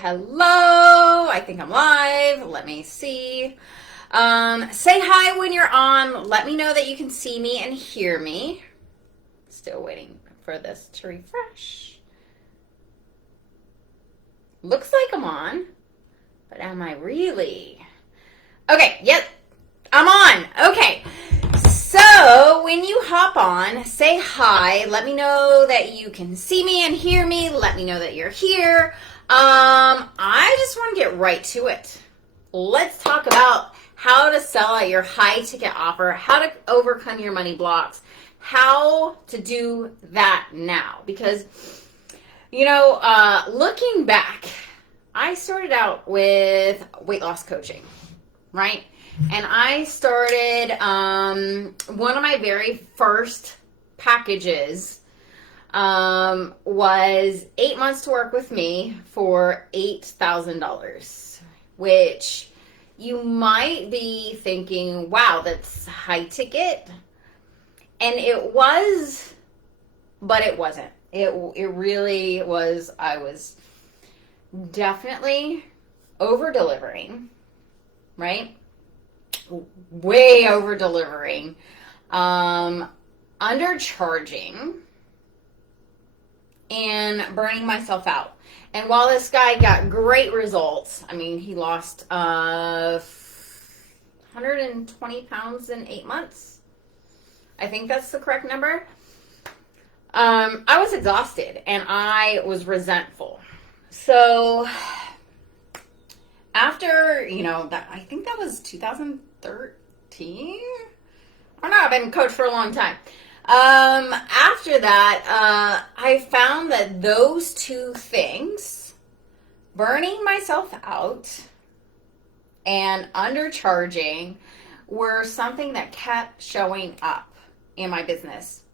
Hello, I think I'm live. Let me see. Say hi when you're on. Let me know that you can see me and hear me. Still waiting for this to refresh. Looks like I'm on, but am I really? Okay, yep, I'm on. Okay, so when you hop on, say hi. Let me know that you can see me and hear me. Let me know that you're here. I just want to get right to it. Let's talk about how to sell at your high ticket offer, how to overcome your money blocks, how to do that now. Because, looking back, I started out with weight loss coaching, right? And I started, one of my very first packages was 8 months to work with me for $8,000, which you might be thinking, wow, that's high ticket. And it was, but it wasn't. It really was. I was definitely over delivering, right? Way over delivering, undercharging, and burning myself out. And while this guy got great results, I mean, he lost 120 pounds in 8 months. I think that's the correct number. I was exhausted and I was resentful. So after, I think that was 2013. I don't know, I've been a coach for a long time. After that, I found that those two things, burning myself out and undercharging, were something that kept showing up in my business.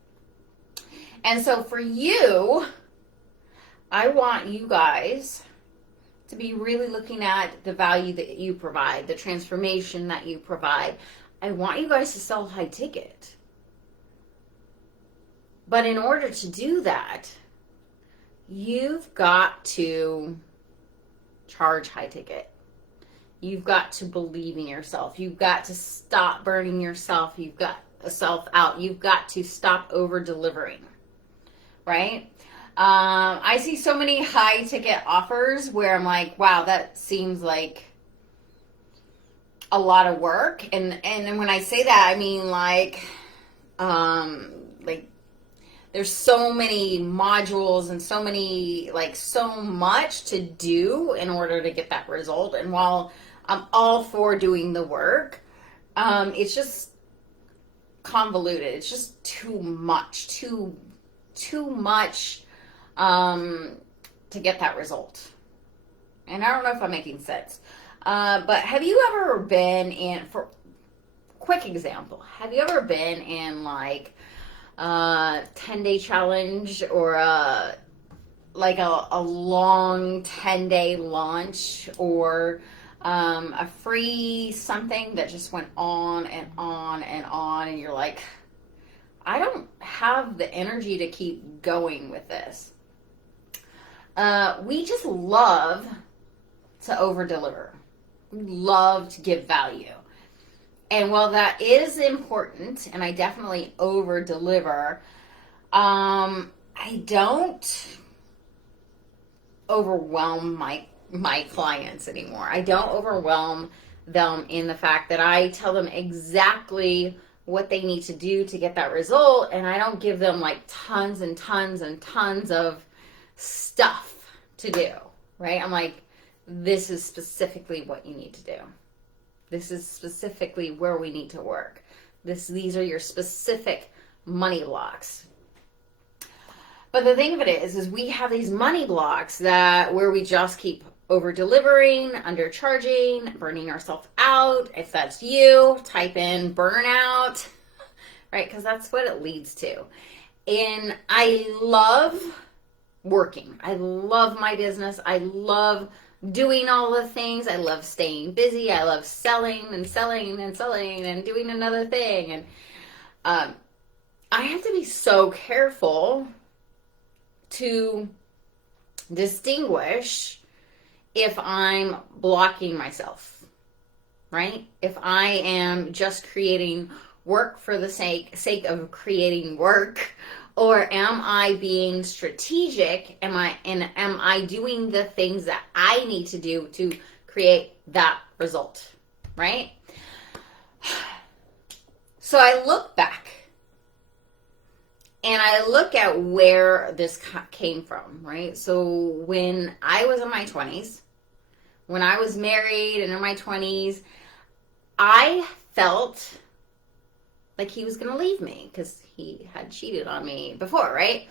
And so for you, I want you guys to be really looking at the value that you provide, the transformation that you provide. I want you guys to sell high ticket. But in order to do that, you've got to charge high ticket. You've got to believe in yourself. You've got to stop burning yourself. You've got yourself out. You've got to stop over delivering, right? I see so many high ticket offers where I'm like, wow, that seems like a lot of work. And when I say that, I mean like there's so many modules and so much to do in order to get that result. And while I'm all for doing the work, it's just convoluted. It's just too much to get that result. And I don't know if I'm making sense. But have you ever been in, for quick example, have you ever been in like 10-day challenge or a long 10-day launch or a free something that just went on and on and on, and you're like, I don't have the energy to keep going with this. We just love to over deliver. We love to give value. And while that is important, and I definitely over deliver, I don't overwhelm my clients anymore. I don't overwhelm them in the fact that I tell them exactly what they need to do to get that result, and I don't give them like tons and tons and tons of stuff to do, right? I'm like, this is specifically what you need to do. This is specifically where we need to work. These are your specific money blocks. But the thing of it is we have these money blocks where we just keep over delivering, undercharging, burning ourselves out. If that's you, type in burnout, right? Because that's what it leads to. And I love working. I love my business. I love doing all the things. I love staying busy. I love selling and selling and selling and doing another thing. And I have to be so careful to distinguish if I'm blocking myself, right? If I am just creating work for the sake of creating work, or am I being strategic? Am I doing the things that I need to do to create that result, right? So I look back and I look at where this came from, right? So when I was in my 20s, when I was married and in my 20s, I felt like he was going to leave me because he had cheated on me before, right?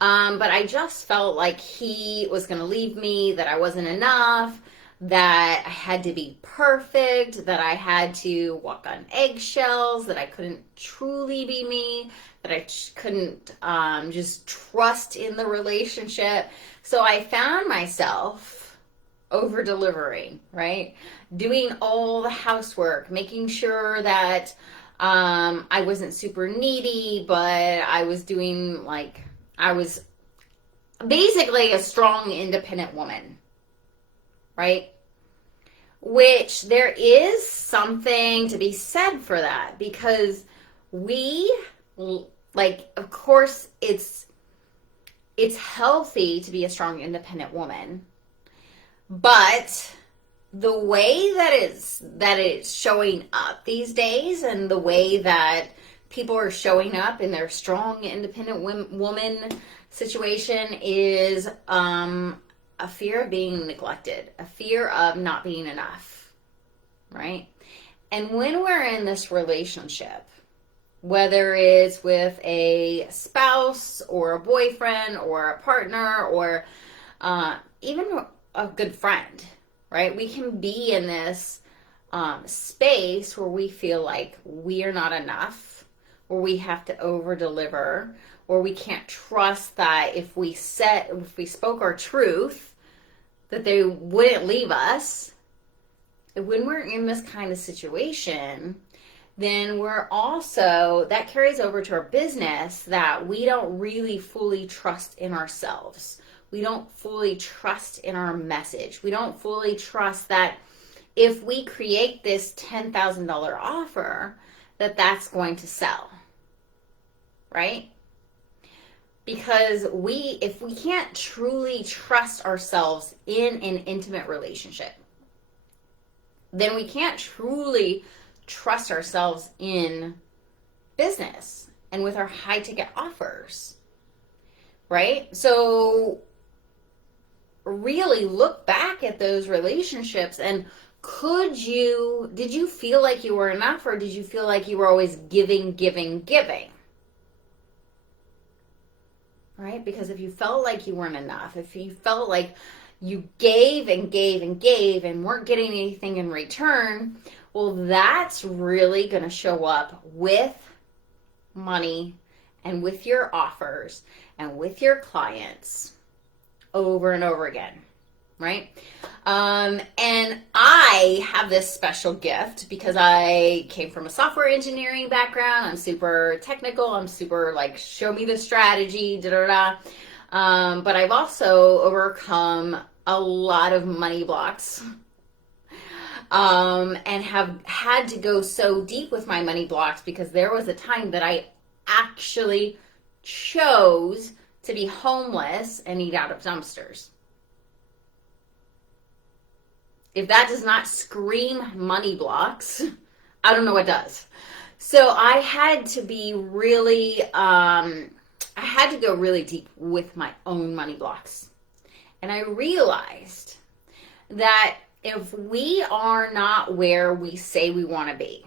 But I just felt like he was going to leave me, that I wasn't enough, that I had to be perfect, that I had to walk on eggshells, that I couldn't truly be me, that I couldn't just trust in the relationship. So I found myself over delivering, right? Doing all the housework, making sure that I wasn't super needy, but I was doing I was basically a strong, independent woman, right? Which there is something to be said for that, because of course, it's healthy to be a strong, independent woman, but the way that it's showing up these days, and the way that people are showing up in their strong, independent woman situation is a fear of being neglected, a fear of not being enough, right? And when we're in this relationship, whether it's with a spouse or a boyfriend or a partner or even a good friend, right? We can be in this space where we feel like we are not enough, where we have to over deliver, or we can't trust that if we spoke our truth, that they wouldn't leave us. And when we're in this kind of situation, then that carries over to our business, that we don't really fully trust in ourselves. We don't fully trust in our message. We don't fully trust that if we create this $10,000 offer, that's going to sell, right? Because if we can't truly trust ourselves in an intimate relationship, then we can't truly trust ourselves in business and with our high ticket offers, right? So really look back at those relationships, and did you feel like you were enough, or did you feel like you were always giving, right? Because if you felt like you weren't enough, if you felt like you gave and gave and gave and weren't getting anything in return, well, that's really going to show up with money and with your offers and with your clients over and over again, right? And I have this special gift because I came from a software engineering background. I'm super technical. I'm super show me the strategy, but I've also overcome a lot of money blocks, and have had to go so deep with my money blocks because there was a time that I actually chose to be homeless and eat out of dumpsters. If that does not scream money blocks, I don't know what does. So I had to be really, I had to go really deep with my own money blocks. And I realized that if we are not where we say we want to be,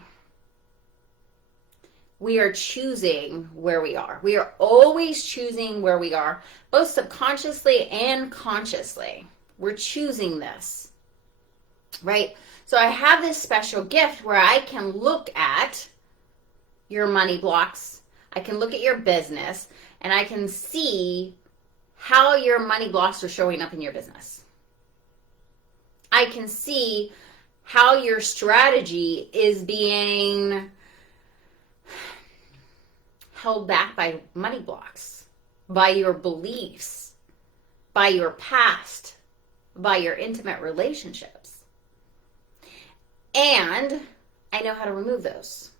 we are choosing where we are. We are always choosing where we are, both subconsciously and consciously. We're choosing this, right? So I have this special gift where I can look at your money blocks. I can look at your business, and I can see how your money blocks are showing up in your business. I can see how your strategy is being held back by money blocks, by your beliefs, by your past, by your intimate relationships. And I know how to remove those.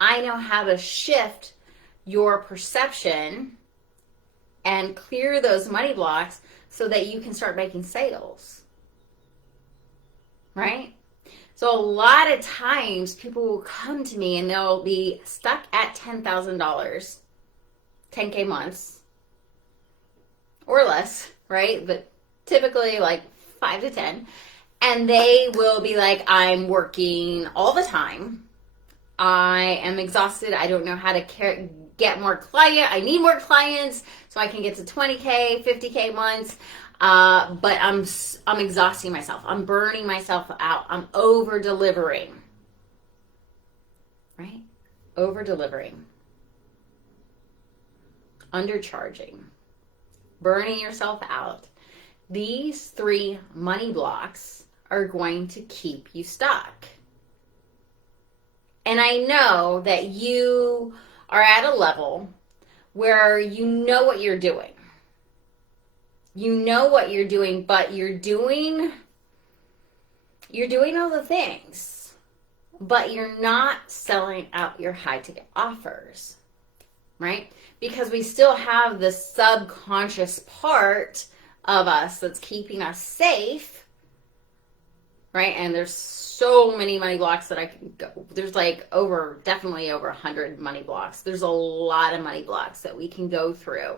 I know how to shift your perception and clear those money blocks so that you can start making sales. Right? So a lot of times people will come to me and they'll be stuck at $10,000, 10K months or less, right? But typically like 5 to 10. And they will be like, I'm working all the time. I am exhausted. I don't know how to get more I need more clients so I can get to 20K, 50K months. But I'm exhausting myself. I'm burning myself out. I'm over delivering. Right? Over delivering. Undercharging. Burning yourself out. These 3 money blocks are going to keep you stuck. And I know that you are at a level where you know what you're doing. You know what you're doing, but you're doing all the things, but you're not selling out your high ticket offers, right? Because we still have the subconscious part of us that's keeping us safe, right? And there's so many money blocks that I can go. There's like definitely over 100 money blocks. There's a lot of money blocks that we can go through.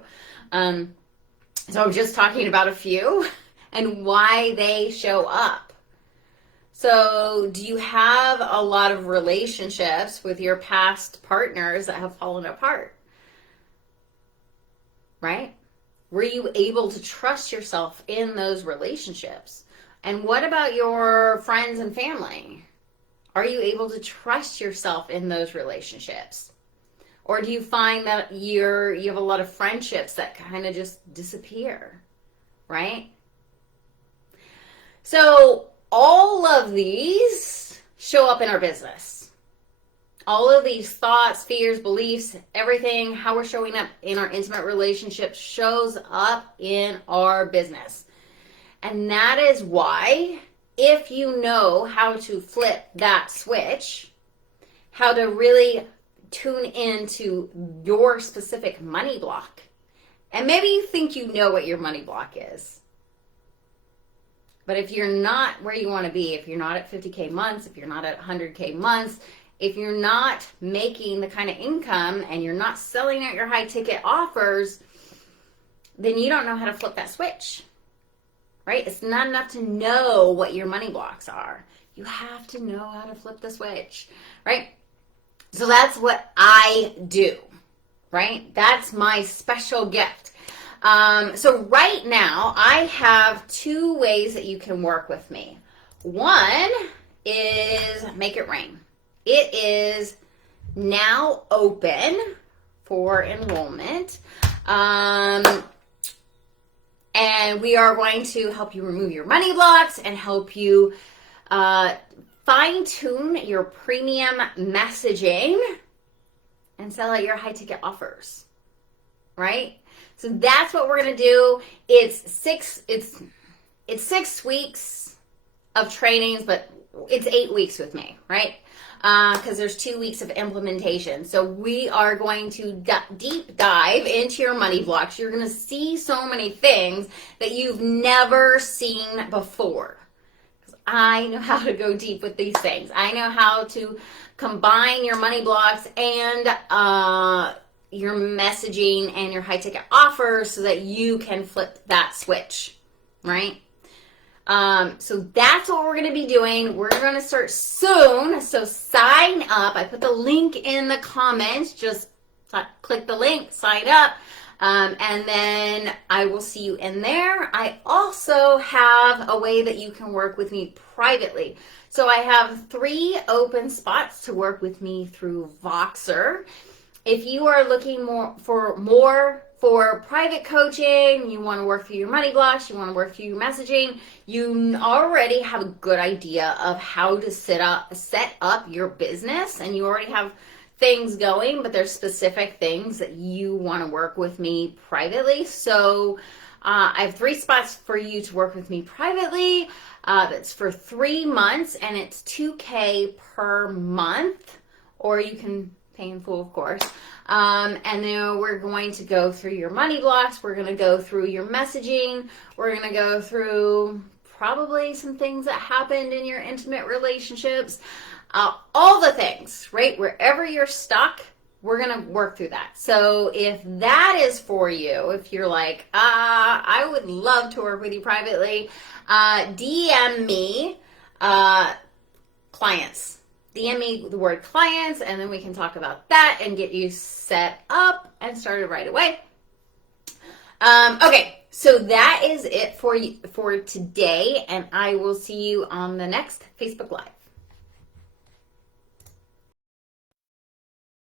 So I'm just talking about a few and why they show up. So do you have a lot of relationships with your past partners that have fallen apart? Right? Were you able to trust yourself in those relationships? And what about your friends and family? Are you able to trust yourself in those relationships? Or do you find that you have a lot of friendships that kind of just disappear, right? So all of these show up in our business. All of these thoughts, fears, beliefs, everything, how we're showing up in our intimate relationships shows up in our business. And that is why, if you know how to flip that switch, how to really tune into your specific money block. And maybe you think you know what your money block is. But if you're not where you want to be, if you're not at 50K months, if you're not at 100K months, if you're not making the kind of income and you're not selling out your high ticket offers, then you don't know how to flip that switch. Right? It's not enough to know what your money blocks are. You have to know how to flip the switch. Right? So that's what I do, right? That's my special gift. So right now, I have 2 ways that you can work with me. One is Make It Rain. It is now open for enrollment. And we are going to help you remove your money blocks and help you fine-tune your premium messaging and sell out your high-ticket offers, right? So that's what we're going to do. It's 6 weeks of trainings, but it's 8 weeks with me, right? Because there's 2 weeks of implementation. So we are going to deep dive into your money blocks. You're going to see so many things that you've never seen before. I know how to go deep with these things. I know how to combine your money blocks and your messaging and your high ticket offers so that you can flip that switch, right? So that's what we're going to be doing. We're going to start soon. So sign up. I put the link in the comments. Just click the link, sign up. And then I will see you in there. I also have a way that you can work with me privately. So I have 3 open spots to work with me through Voxer. If you are looking more for private coaching, you want to work through your money blocks, you want to work through your messaging, you already have a good idea of how to set up your business, and you already have things going, but there's specific things that you want to work with me privately. So I have 3 spots for you to work with me privately. That's for 3 months, and it's $2,000 per month, or you can pay in full, of course. And then we're going to go through your money blocks. We're going to go through your messaging. We're going to go through probably some things that happened in your intimate relationships. All the things, right? Wherever you're stuck, we're going to work through that. So if that is for you, if you're like, I would love to work with you privately, DM me clients. DM me the word clients, and then we can talk about that and get you set up and started right away. Okay, so that is it for today, and I will see you on the next Facebook Live.